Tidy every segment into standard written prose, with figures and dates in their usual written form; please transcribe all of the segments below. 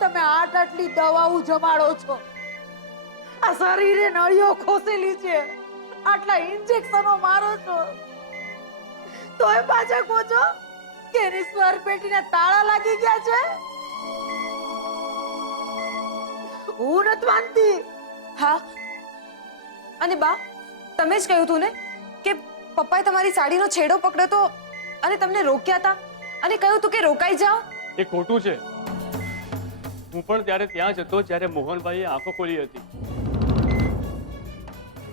તમે આટલી દવાઓ જમાડો છો? આ શરીરે નળીઓ ખોસેલી છે, આટલા ઇન્જેક્શનો મારો છો, તોય પાછા કહો છો કે એની સ્વર પેટીના તાળા લાગી ગયા છે? હું નથી માનતી. હા, અને બા, તમે જ કહ્યું તું ને કે પપ્પાએ તમારી સાડીનો છેડો પકડ્યો તો અને તમને રોક્યા હતા અને કહ્યું તું કે રોકાઈ જાઓ. એ ખોટું છે. હું પણ ત્યારે ત્યાં જ હતો જ્યારે મોહનભાઈએ આંખો ખોલી હતી.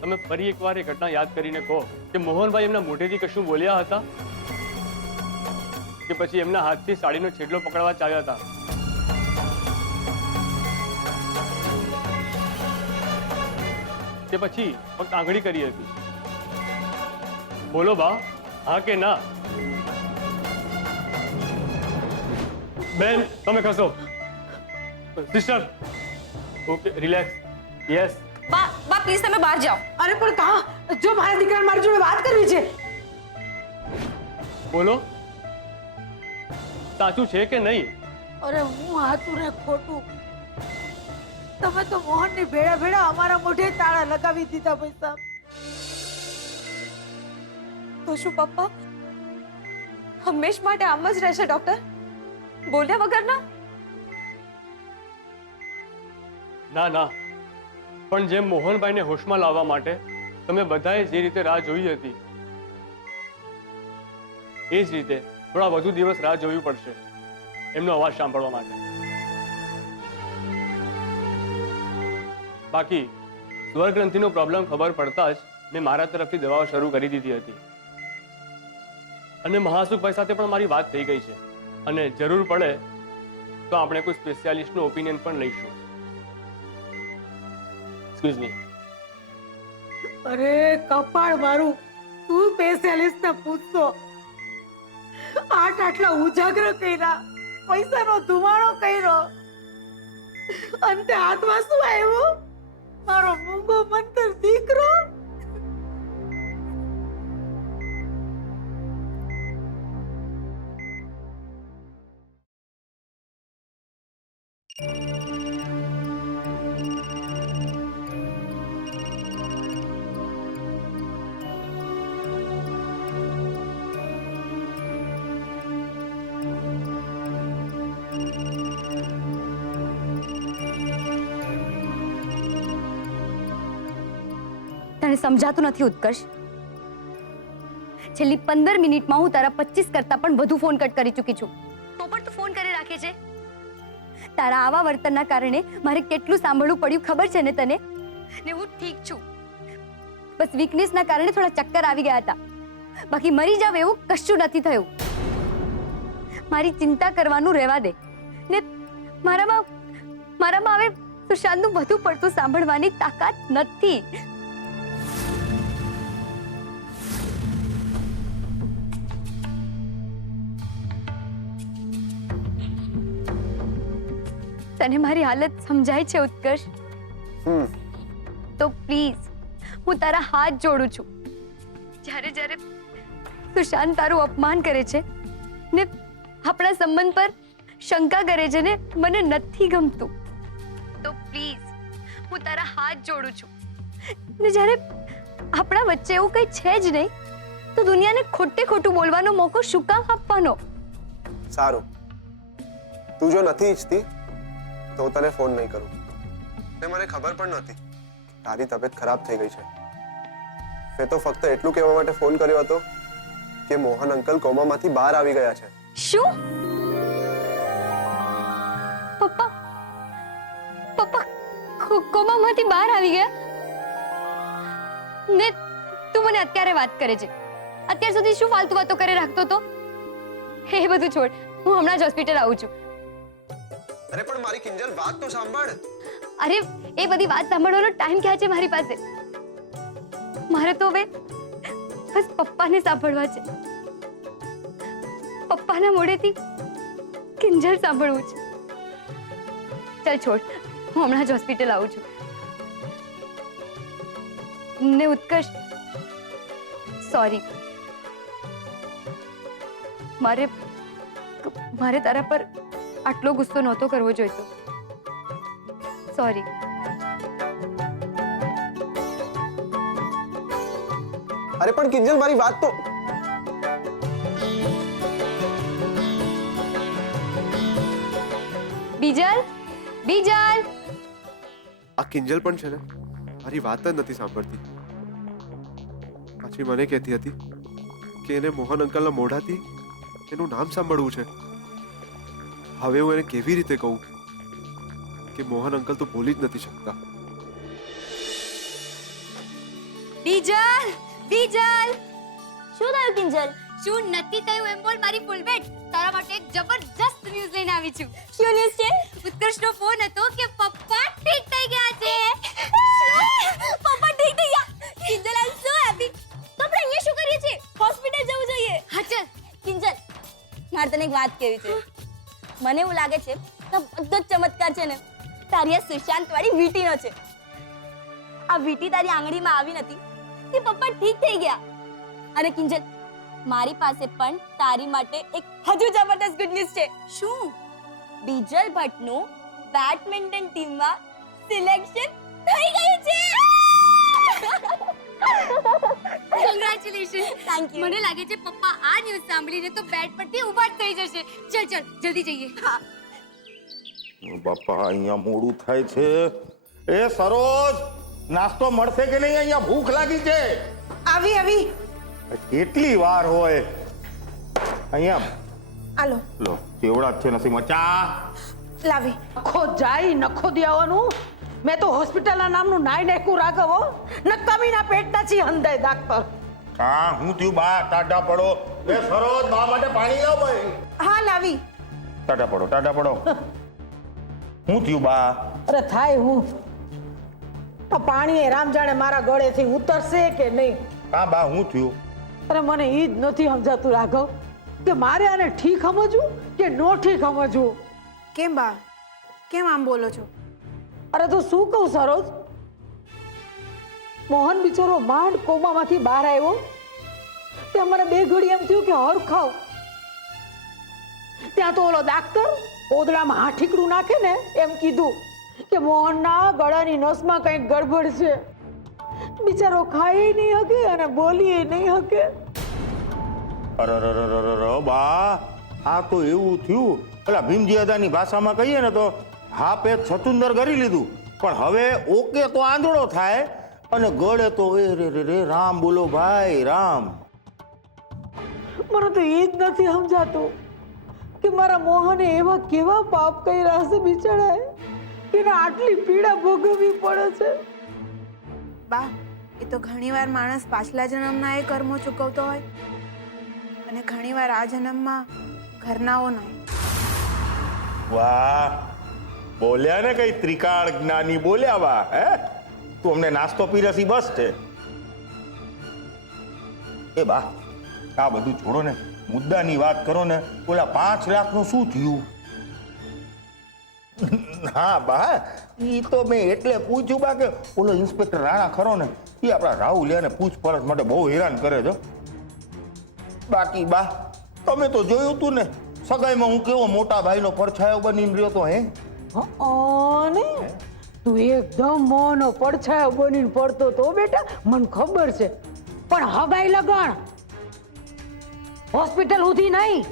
તમે ફરી એકવાર એ ઘટના યાદ કરીને કહો કે મોહનભાઈ એમના મોઢેથી કશું બોલ્યા હતા કે પછી એમના હાથથી સાડીનો છેડલો પકડવા ચાવ્યા હતા? કે પછી ફક્ત આંગળી કરી હતી? બોલો બા, હા કે ના? બેન, તમે ખસો. Sister, okay, relax. યસ. બા, પ્લીઝ તમે બહાર જાઓ. અરે પણ કહા, જો મારા દીકરાને મારી જોડે વાત કરવી છે. બોલો, સાચું છે કે નહીં? અરે હું હાચું ને ખોટું, તમે તો મોહનની ભેળા ભેળા અમારા મોઢે તાળા લગાવી દીધા. પૈસા તો શું પપ્પા હંમેશ માટે આમ જ રહેશે ડોક્ટર, બોલ્યા વગરના? ના ના, પણ જેમ મોહનભાઈને હોશમાં લાવવા માટે તમે બધાએ જે રીતે રાહ જોઈ હતી એ જ રીતે થોડા વધુ દિવસ રાહ જોવી પડશે એમનો અવાજ સાંભળવા માટે. બાકી સ્વરગ્રંથિનો પ્રોબ્લેમ ખબર પડતા જ મેં મારા તરફથી દવાઓ શરૂ કરી દીધી હતી અને મહાસુખભાઈ સાથે પણ મારી વાત થઈ ગઈ છે અને જરૂર પડે તો આપણે કોઈ સ્પેશિયાલિસ્ટનો ઓપિનિયન પણ લઈશું. Excuse me. અરે કપાળ મારું, તું સ્પેશિયાલિસ્ટ ને પૂછતો. આટલા ઉજાગર કર્યા, પૈસાનો ધુમાડો કર્યો, અંતે હાથમાં શું આવ્યું? મારો મૂંગો મંતર દીકરો. તને સમજાતું નથી ઉત્કર્ષ? છેલ્લી 15 મિનિટમાં હું તારા 25 કરતા પણ વધુ ફોન કટ કરી ચૂકી છું, તો પણ તું ફોન કરી રાખે છે. તારા આવા વર્તનના કારણે મારે કેટલું સાંભળવું પડ્યું ખબર છે ને તને? ને હું ઠીક છું, બસ વીકનેસના કારણે થોડા ચક્કર આવી ગયા હતા, બાકી મરી જાવ એવું કશું નથી થયું. મારી ચિંતા કરવાનું રહેવા દે ને મારામાં હવે સુશાંતનું વધુ પડતું સાંભળવાની તાકાત નથી. તને મારી હાલત સમજાય છે ઉત્કર્ષ? તો પ્લીઝ હું તારા હાથ જોડું છું. જ્યારે સુશાંત તારું અપમાન કરે છે ને આપણા સંબંધ પર શંકા કરે છે ને મને નથી ગમતું. તો પ્લીઝ હું તારા હાથ જોડું છું. ને જ્યારે આપણા વચ્ચે એવું કંઈ છે જ નહીં તો દુનિયાને ખોટે ખોટું બોલવાનો મોકો શું કામ આપવાનો? સારું, તું જો નથી ઈચ્છતી તો હું તને ફોન નહીં કરું. ને મને ખબર પણ નહોતી તારી તબિયત ખરાબ થઈ ગઈ છે. મેં તો ફક્ત એટલું કહેવા માટે ફોન કર્યો હતો કે મોહન અંકલ કોમામાંથી બહાર આવી ગયા છે. શું? પપ્પા કોમામાંથી બહાર આવી ગયા? ને તું મને અત્યારે વાત કરે છે? અત્યાર સુધી શું ફાલતુ વાતો કરે રાખતો તો? એ બધું છોડ, હું હમણાં જ હોસ્પિટલ આવું છું. અરે પણ મારી કિંજલ વાત તો સાંભળ. અરે એ બધી વાત સાંભળવાનો ટાઈમ ક્યાં છે મારી પાસે? મારે તો હવે બસ પપ્પાને સાંભળવા છે. પપ્પાના મોઢેથી કિંજલ સાંભળવું છે. ચાલ છોડ, હું હમણાં જ હોસ્પિટલ આવું છું. ને ઉત્કર્ષ, સોરી, મારે તારા પર આટલો ગુસ્સો નહોતો કરવો જોઈતો. સોરી. અરે પણ કિંજલ મારી વાત તો બીજલ, બીજલ. આ કિંજલ પણ છે ને મારી વાત જ નથી સાંભળતી. પાછી મને કહેતી હતી કે એને મોહન અંકલના મોઢાથી એનું નામ સાંભળવું છે. હવે હું એને કેવી રીતે કહું કે મોહન અંકલ તો બોલી જ નથી શકતા. બીજલ, બીજલ. શું થયું કિંજલ? શું નથી થયું એમ બોલ મારી ફૂલબેટ. તારા માટે એક જબરજસ્ત ન્યૂઝ લઈને આવી છું. શું ન્યૂઝ છે? ઉત્કર્ષનો ફોન હતો કે પપ્પા ઠીક થઈ ગયા છે. પપ્પા ઠીક થઈ ગયા. કિંજલ આઈ સો હેપી. તો આપણે અહીંયા શું કરીએ છીએ? હોસ્પિટલ જવું જોઈએ. હા ચાલ. કિંજલ, મારે તને એક વાત કહેવી છે. મને એવું લાગે છે કે આ બધો જ ચમત્કાર છે ને તારી આ સુશાંત વાળી વીટીનો છે. આ વીટી તારી આંગળીમાં આવી નથી કે પપ્પા ઠીક થઈ ગયા. અને કિંજલ, મારી પાસે પણ તારી માટે એક હજુ જબરદસ્ત ગુડ ન્યૂઝ છે. શું? બીજલ ભટ્ટનું બેડમિન્ટન ટીમમાં સિલેક્શન થઈ ગયું છે. કોંગ્રેચ્યુલેશન. Thank you. મને લાગે છે પપ્પા આ ન્યૂઝ સાંભળીને તો બેડ પરથી ઊભા જ થઈ જશે. ચલ ચલ જલ્દી જઈએ. બાપા અહીંયા મોડું થાય છે. એ સરોજ, નાસ્તો મળશે કે નહીં? અહીંયા ભૂખ લાગી છે. આવી આવી. કેટલી વાર હોય અહીંયા? આલો લો, ચેવડા જ છે નસીબમાં. ચા લાવી. નખો જાય નખો દેવાનું. મેં તો હોસ્પિટલના નામનું નાઈ નાખ્યું રાઘવ. નકામીના પેટના છી હંધાય ડાક્ટર. હા, હું થયું બા? ટાટા પડો. એ સરોજ, બા માટે પાણી લાવ ભાઈ. હા લાવી. ટાટા પડો, ટાટા પડો. હું થયું બા? અરે થાય હું પાણી રામ જાણે મારા ગળેથી ઉતરશે કે નહીં. હા બા, હું થયું? અરે મને ઈ જ નથી સમજાતું રાઘવ કે મારે આને ઠીક સમજવું કે નો ઠીક સમજવું. કેમ બા, કેમ આમ બોલો છો? અરે તો શું કહું સરોજ, મોહન બિચારો માંડ કોમામાંથી બહાર આવ્યો તે મને બે ઘડી એમ થયું કે હર ખાવ. ત્યાં તો ઓલો ડાક્ટર ઓદડામાં હાથીકડું નાખે ને એમ કીધું કે મોહનના ગળાની નસમાં કંઈક ગડબડ છે. બિચારો ખાઈ નહીં શકે અને બોલી નહીં શકે. અરે બા, આ તો એવું થયું, પેલા ભીમજી અદાની ભાષામાં કહીએ ને તો હા પે છચુંદર કરી લીધું, પણ હવે ઓકે તો આંધળો થાય અને ગળે તો એ રે રામ બોલો ભાઈ રામ. મને તો એ જ નથી સમજાતું કે મારા મોહને એવા કેવા પાપ કર્યા હશે બિચારાએ કે એને આટલી પીડા ભોગવવી પડે છે. બા, એ તો ઘણીવાર માણસ પાછલા જન્મના એ કર્મો ચૂકવતો હોય અને ઘણીવાર આ જન્મમાં ઘરનાઓના. વાહ, બોલ્યા ને કઈ ત્રિકાળ જ્ઞાની બોલ્યા બા. હે, તું અમને નાસ્તો પીરસી બસ છે. એ બા, આ બધું છોડો ને, મુદ્દાની વાત કરો ને. ઓલા 5 લાખનું શું થયું? હા બા, ઈ તો મેં એટલે પૂછ્યું બા કે ઓલો ઇન્સ્પેક્ટર રાણા ખરો ને, એ આપણા રાહુલિયાને પૂછપરછ માટે બહુ હેરાન કરે છે. બાકી બા, તમે તો જોયું તું ને સગાઈમાં હું કેવો મોટા ભાઈનો પડછાયો બનીને રહ્યો તો. હે અને તું એકદમ મોહનો પડછાયો બનીને પડતો તો બેટા, મને ખબર છે. પણ હગાઈ લગણ હોસ્પિટલ સુધી નહીં.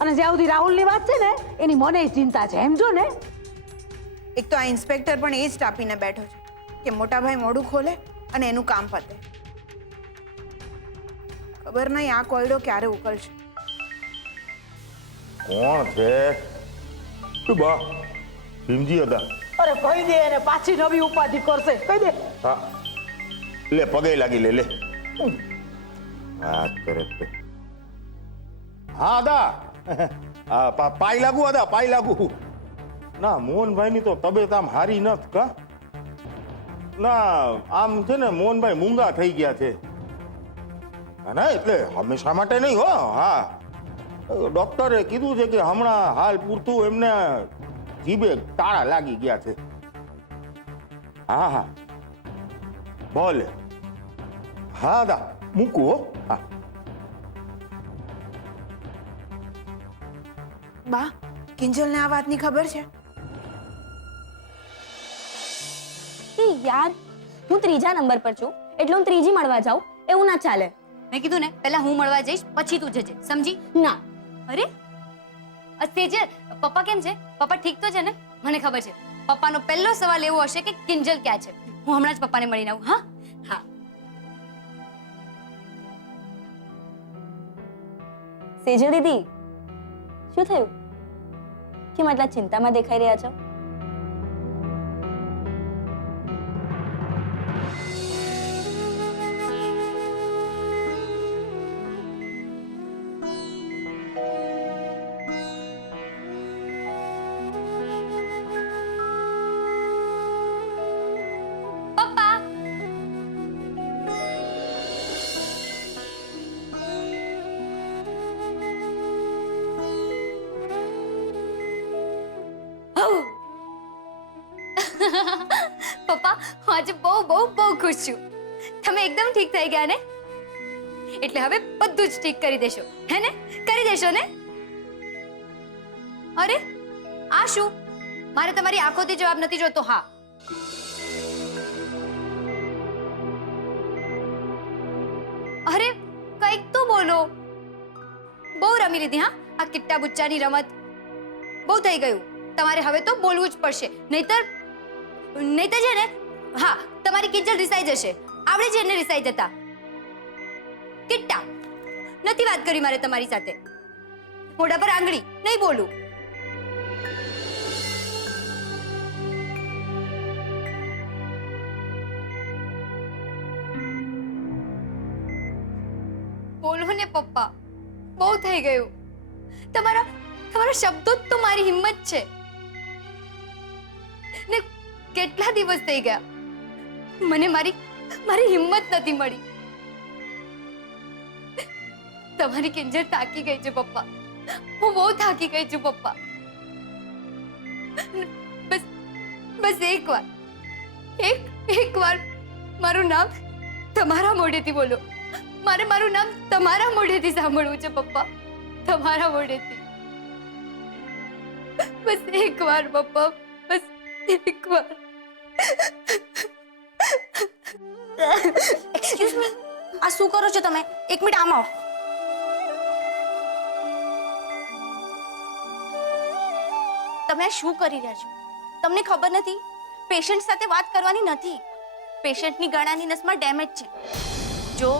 અને જ્યાં સુધી રાહુલની વાત છે ને એની મને ચિંતા છે, એમ જો ને. એક તો આ ઇન્સ્પેક્ટર પણ એ જ ટાપીને બેઠો છે કે મોટા ભાઈ મોઢું ખોલે અને એનું કામ પતે. ખબર નહીં આ કોયડો ક્યારે ઉકળશે. કોણ છે? બા, ભીમજી હતા. અરે કહી દે એને, પાછી નવી ઉપાધિ કરશે. કહી દે. હા, લે પગે લાગી લે. હા કરે છે. હા દા, પાય લાગુ હતા, પાય લાગુ. ના, મોહનભાઈની તો તબિયત આમ હારી નથી કા. ના, આમ છે ને મોહનભાઈ મૂંગા થઈ ગયા છે. ના એટલે હંમેશા માટે નહીં હો. હા, ડોક્ટરે કીધું છે કે હમણાં હાલ પૂરતું એમને જીભે તાળા લાગી ગયા છે. હા હા ભલે. હા દા, મૂકું હો. હા બા, કિંજલને આ વાતની ખબર છે? યાર, હું ત્રીજા નંબર પર છું એટલે હું ત્રીજી મળવા જાઉં એવું ના ચાલે. મેં કીધું ને પહેલા હું મળવા જઈશ પછી તું જજે, સમજી? ના, અરે તેજલ, પપ્પા કેમ છે? પપ્પા ઠીક તો છે ને? મને ખબર છે પપ્પાનો પહેલો સવાલ એવો હશે કે કિંજલ ક્યાં છે. હું હમણાં જ પપ્પાને મળીને આવું. હા હા. સેજલ દીદી, શું થયું? કેમ આટલા ચિંતામાં દેખાઈ રહ્યા છો? પપ્પા, પપ્પા હું આજે બહુ બહુ બહુ ખુશ છું. તમે એકદમ ઠીક થઈ ગયા ને? એટલે હવે બધું જ ઠીક કરી દેશો, હે ને? કરી દેશો ને? અરે આ શું? મારે તમારી આંખોથી જવાબ નથી જોતો. હા, અરે કંઈક તો બોલો. બહુ રમી લીધી હા આ કિટ્ટા બુચ્ચાની રમત. બહુ થઈ ગયું. તમારે હવે તો બોલવું જ પડશે, નહીતર છે ને, હા, તમારી કિંજલ રિસાઈ જશે. આવડે છે એને રિસાઈ જતા. કિટ્ટા નથી વાત કરી મારે તમારી સાથે. મોઢા પર આંગળી નહીં બોલું. બોલો ને પપ્પા, બહુ થઈ ગયું. તમારા શબ્દો જ તો મારી હિંમત છે ને. કેટલા દિવસ થઈ ગયા મને મારી હિંમત નથી મળી. તમારી કિંજલ થાકી ગઈ છે પપ્પા. હું બહુ થાકી ગઈ છું પપ્પા. બસ એક વાર મારું નામ તમારા મોઢેથી બોલો. મારે મારું નામ તમારા મોઢેથી સાંભળવું છે પપ્પા, તમારા મોઢેથી. બસ એક વાર પપ્પા, બસ એક વાર. એક્સક્યુઝ મી, આ શું કરો છો તમે? એક મિનિટ આમ આવો. તમે આ શું કરી રહ્યા છો? તમને ખબર નથી પેશન્ટ સાથે વાત કરવાની નથી. પેશન્ટની ગળાની નસમાં ડેમેજ છે. જો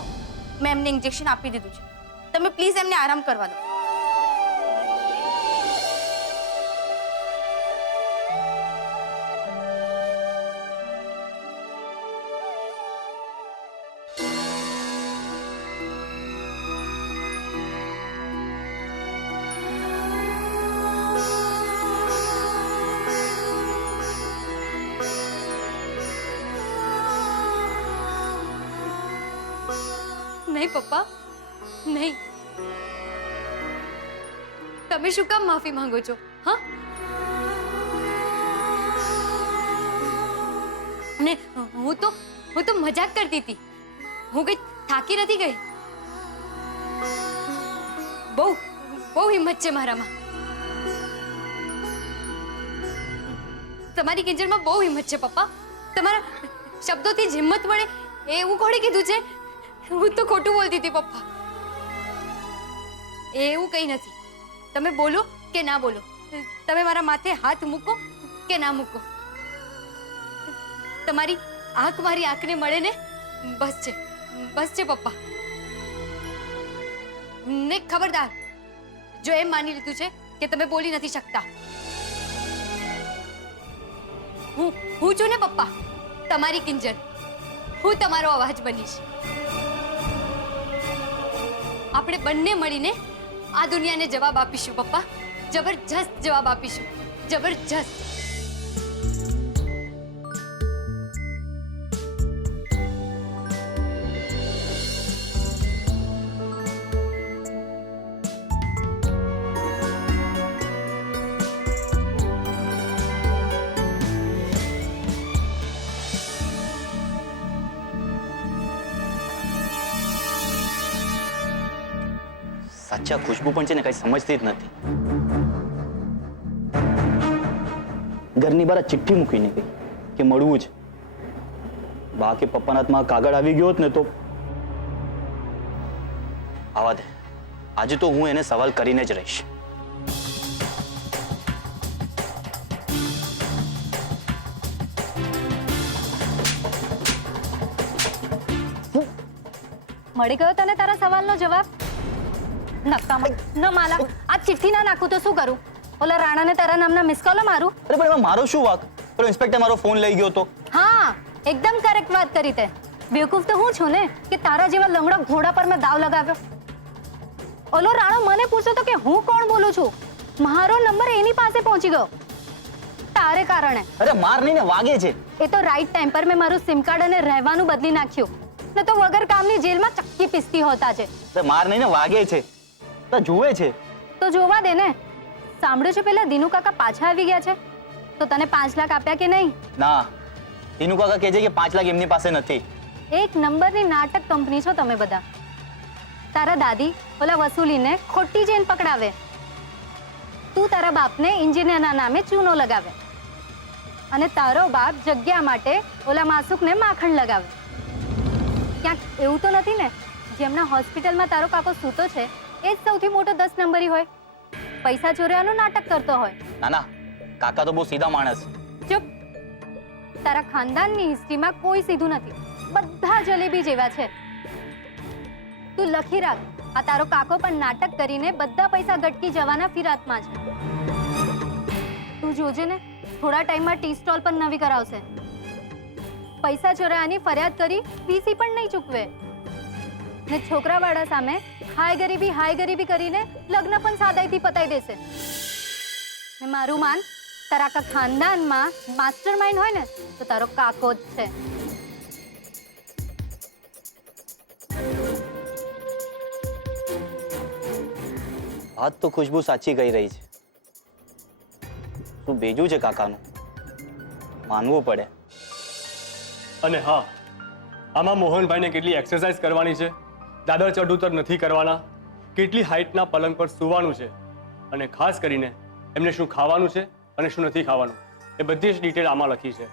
મેં એમને ઇન્જેક્શન આપી દીધું છે, તમે પ્લીઝ એમને આરામ કરવા દો. નહીં પપ્પા, નહીં. તમે શું કામ માફી માંગો છો? હા, અને હું તો મજાક કરતી હતી. હું કઈ થાકી નથી ગઈ. બહુ હિંમત છે મારામાં. તમારી કિંજલમાં બહુ હિંમત છે પપ્પા. તમારા શબ્દોથી જ હિંમત મળે એવું કોણે કીધું છે? હું તો ખોટું બોલતી હતી પપ્પા. એવું કંઈ નથી. તમે બોલો કે ના બોલો, તમે મારા માથે હાથ મૂકો કે ના મૂકો, તમારી આંખ મારી આંખને મળે ને, બસ છે પપ્પા. ને ખબરદાર, જો એમ માની લીધું છે કે તમે બોલી નથી શકતા, હું છું ને પપ્પા તમારી કિંજલ. હું તમારો અવાજ બનીશ. આપણે બંને મળીને આ દુનિયાને જવાબ આપીશું પપ્પા. જબરજસ્ત જવાબ આપીશું, જબરજસ્ત. સાચા ખુશ્બુ પણ છે ને કઈ સમજતી જ નથી. ઘરની બહાર ચિઠ્ઠી મૂકીને ગઈ કે મળવું છે, બાકી પપ્પાના હાથમાં કાગળ આવી ગયો હોત ને તો આવા દે. આજે તો હું એને સવાલ કરીને જ રહીશ. મળી ગયો તને તારા સવાલનો જવાબ? નક્કામાં ન માલા આ ચિઠ્ઠી ના નાખું તો શું કરું? ઓલા રાણાને તારા નામના મિસ કોલ મારું? અરે પણ એમાં મારો શું વાંક? પેલો ઇન્સ્પેક્ટર મારો ફોન લઈ ગયો તો. હા એકદમ કરેક્ટ વાત કરી તે. બેવકૂફ તો હું છું ને કે તારા જેવા લંગડા ઘોડા પર મેં દાવ લગાવ્યો. ઓલો રાણો મને પૂછતો તો કે હું કોણ બોલું છું. મારો નંબર એની પાસે પહોંચી ગયો તારે કારણે. અરે માર નહીં ને વાગે છે. એ તો રાઈટ ટાઈમ પર મેં મારું સિમ કાર્ડ અને રહેવાનું બદલી નાખ્યું ને તો વગર કામની જેલમાં ચક્કી પીસતી હોતા છે. અરે માર નહીં ને વાગે છે. તો જુએ છે. તો જોવા દે ને. સાંભળ્યું છે પેલા દીનુ કાકા પાછા આવી ગયા છે તો તને 5 લાખ આપ્યા કે નહીં? ના, દીનુ કાકા કહે છે કે 5 લાખ એમની પાસે નથી. એક નંબરની નાટક કંપની છો તમે બધા. તારા દાદી ઓલા વસૂલીને ખોટી ચેન પકડાવે, તું તારા બાપને એન્જિનિયરના નામે ચૂનો લગાવે અને તારો બાપ જગ્યા માટે ઓલા માસુકને માખણ લગાવે. ક્યાંક એવું તો નથી ને જેમના હોસ્પિટલમાં તારો કાકો સૂતો છે એ જ સૌથી મોટો 10 નંબરી હોય, પૈસા ચોર્યાનું નાટક કરતો હોય? ના ના, કાકા તો બહુ સીધા માણસ. ચૂપ. તારા ખાનદાનની હિસ્ટ્રીમાં કોઈ સીધું નથી, બધા જલેબી જેવા છે. તું લખી રાખ, આ તારો કાકો પણ નાટક કરીને બધા પૈસા ગટકી જવાના ફિરાતમાં છે. તું જોજે ને થોડા ટાઈમમાં ટી સ્ટોલ પણ નવી કરાવશે. પૈસા ચોરાયાની ફરિયાદ કરી ફીસી પણ નહીં ચૂકવે ને છોકરાવાળા સામે હાય ગરીબી કરીને લગ્ન પણ સાદાઈથી પતાઈ દેશે. ને મારું માન, તારા આખા ખાનદાનમાં માસ્ટર માઇન્ડ હોય ને તો તારો કાકો જ છે. વાત તો ખુશ્બુ સાચી કહી રહી છે. શું બેજું છે કાકાનું, માનવું પડે. અને હા, આમાં મોહનભાઈને કેટલી એક્સરસાઇઝ કરવાની છે, દાદર ચઢ-ઉતર નથી કરવાના, કેટલી હાઇટના પલંગ પર સૂવાનું છે અને ખાસ કરીને એમને શું ખાવાનું છે અને શું નથી ખાવાનું એ બધી જ ડિટેલ આમાં લખી છે.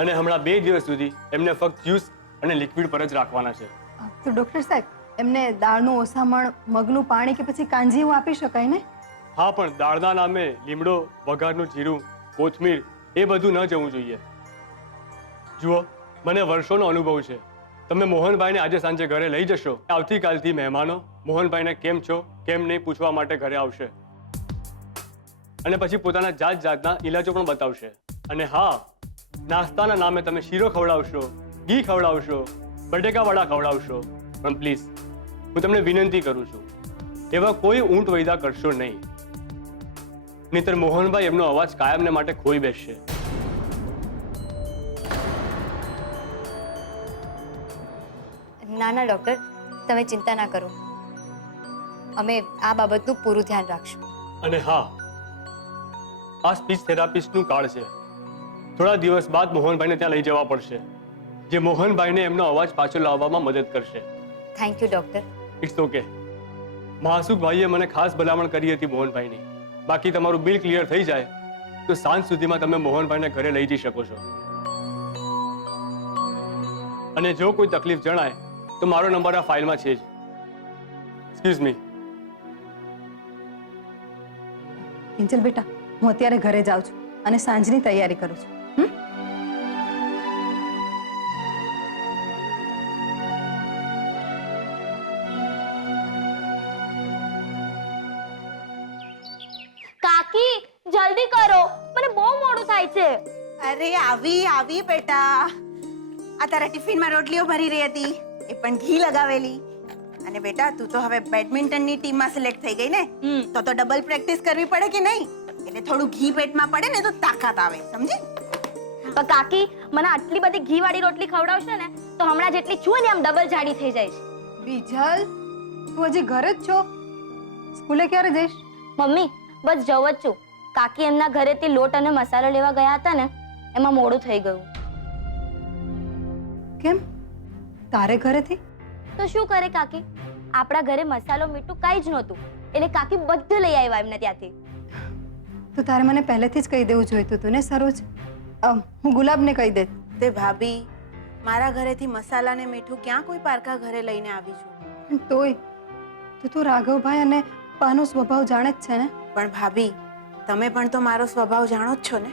અને હમણાં 2 દિવસ સુધી એમને ફક્ત જ્યુસ અને લિક્વિડ પર જ રાખવાના છે. તો ડોક્ટર સાહેબ એમને દાળનું ઓસામણ, મગનું પાણી કે પછી કાંજી એવું આપી શકાય ને? હા, પણ દાળના નામે લીમડો, વઘારનું જીરું, કોથમીર એ બધું ન જવું જોઈએ. જુઓ, મને વર્ષોનો અનુભવ છે. તમે મોહનભાઈને આજે સાંજે ઘરે લઈ જશો, આવતીકાલથી મહેમાનો મોહનભાઈને કેમ છો કેમ નહીં પૂછવા માટે ઘરે આવશે અને પછી પોતાના જાતના ઈલાજો પણ બતાવશે. અને હા, નાસ્તાના નામે તમે શીરો ખવડાવશો, ઘી ખવડાવશો, બટેકાવડા ખવડાવશો, પણ પ્લીઝ હું તમને વિનંતી કરું છું, એવા કોઈ ઊંટ વૈદા કરશો નહીં, નહીંતર મોહનભાઈ એમનો અવાજ કાયમને માટે ખોઈ બેસશે. ના ના ડૉક્ટર, તમે ચિંતા ના કરો, અમે આ બાબતનું પૂરું ધ્યાન રાખશું. અને હા, આ સ્પીચ થેરાપિસ્ટનું કાર્ડ છે. થોડા દિવસ બાદ મોહનભાઈને ત્યાં લઈ જવા પડશે, જે મોહનભાઈને એમનો અવાજ પાછો લાવવામાં મદદ કરશે. Thank you doctor. It's okay. મહાસુખભાઈએ મને ખાસ ભલામણ કરી હતી મોહનભાઈની. બાકી તમારું બિલ ક્લિયર થઈ જાય તો સાંજ સુધીમાં તમે મોહનભાઈને ઘરે લઈ જઈ શકો છો. અને જો કોઈ તકલીફ જણાય તો મારો નંબર આ ફાઇલમાં છે જ. Excuse me. કિંજલ બેટા, હું અત્યારે ઘરે જાઉં છું અને સાંજની તૈયારી કરું છું. કાકી જલ્દી કરો, મને બહુ મોડું થાય છે. અરે આવી બેટા. આ તારા ટિફિનમાં રોટલીઓ ભરી રહી હતી, એ પણ ઘી લગાવેલી. અને બેટા તું તો હવે બેડમિન્ટનની ટીમમાં સિલેક્ટ થઈ ગઈ ને, તો ડબલ પ્રેક્ટિસ કરવી પડે કે નહીં? એટલે થોડું ઘી પેટમાં પડે ને તો તાકાત આવે, સમજી? પણ કાકી મને આટલી બધી ઘી વાળી રોટલી ખવડાવશે ને તો હમણાં જેટલી છું ને આમ ડબલ જાડી થઈ જઈશ. બીજલ, તું હજી ઘરે જ છો? સ્કૂલે ક્યારે જઈશ? મમ્મી બસ જવ જ છું. કાકી એમના ઘરેથી લોટ અને મસાલો લેવા ગયા હતા ને, એમાં મોડું થઈ ગયું. કેમ તારે ઘરેથી? તો શું કરે કાકી, આપણા ઘરે મસાલો મીઠું કાંઈ જ નહોતું, એટલે કાકી બધું લઈ આવ્યા એમને ત્યાંથી. તો તારે મને પહેલેથી જ કહી દેવું જોઈતું હતું ને સરોજ. હું ગુલાબને કહી દે. તે ભાભી મારા ઘરેથી મસાલા ને મીઠું ક્યાં કોઈ પારકા ઘરે લઈને આવી છું. પણ તોય તું તો રાઘવભાઈ અને પાનો સ્વભાવ જાણે જ છે ને. પણ ભાભી, તમે પણ તો મારો સ્વભાવ જાણો જ છો ને.